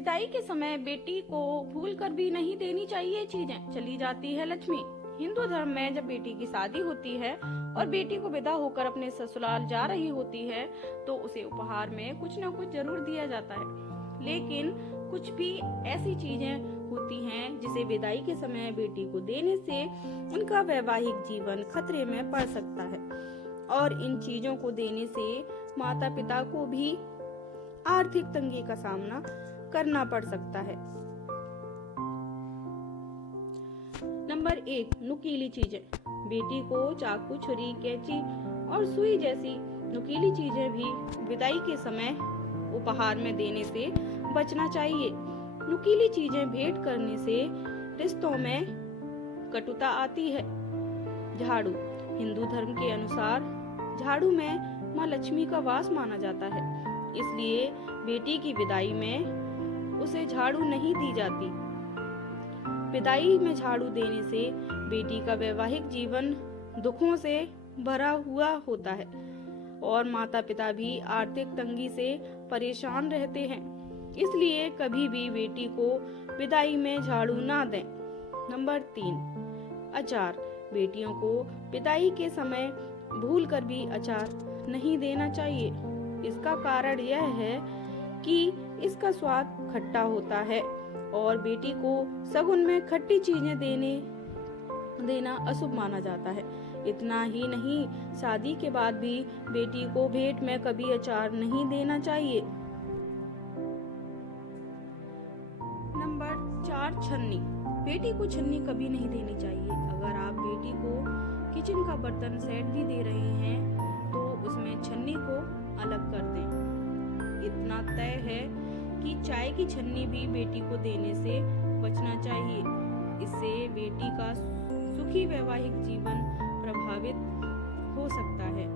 विदाई के समय बेटी को भूल कर भी नहीं देनी चाहिए चीजें। चली जाती है लक्ष्मी। हिंदू धर्म में जब बेटी की शादी होती है और बेटी को विदा होकर अपने ससुराल जा रही होती है तो उसे उपहार में कुछ न कुछ जरूर दिया जाता है। लेकिन कुछ भी ऐसी चीजें होती हैं जिसे विदाई के समय बेटी को देने से उनका वैवाहिक जीवन खतरे में पड़ सकता है और इन चीजों को देने से माता पिता को भी आर्थिक तंगी का सामना करना पड़ सकता है। नंबर 1, नुकीली चीजें। बेटी को चाकू, छुरी, कैंची और सुई जैसी नुकीली चीजें भी विदाई के समय उपहार में देने से बचना चाहिए। नुकीली चीजें भेंट करने से रिश्तों में कटुता आती है। झाड़ू। हिंदू धर्म के अनुसार झाड़ू में माँ लक्ष्मी का वास माना जाता है, इसलिए बेटी की विदाई में उसे झाड़ू नहीं दी जाती। विदाई में झाड़ू देने से बेटी का वैवाहिक जीवन दुखों से भरा हुआ होता है और माता पिता भी आर्थिक तंगी से परेशान रहते हैं, इसलिए कभी भी बेटी को विदाई में झाड़ू ना दें। नंबर 3, अचार। बेटियों को विदाई के समय भूल कर भी अचार नहीं देना चाहिए। इसका कारण यह है कि इसका स्वाद खट्टा होता है और बेटी को शगुन में खट्टी चीजें देना अशुभ माना जाता है। इतना ही नहीं, शादी के बाद भी बेटी को भेंट में कभी अचार नहीं देना चाहिए। नंबर 4, छन्नी। बेटी को छन्नी कभी नहीं देनी चाहिए। अगर आप बेटी को किचन का बर्तन सेट भी दे रहे हैं तो उसमें छन्नी को अलग कर दें। इतना तय है कि चाय की छन्नी भी बेटी को देने से बचना चाहिए। इससे बेटी का सुखी वैवाहिक जीवन प्रभावित हो सकता है।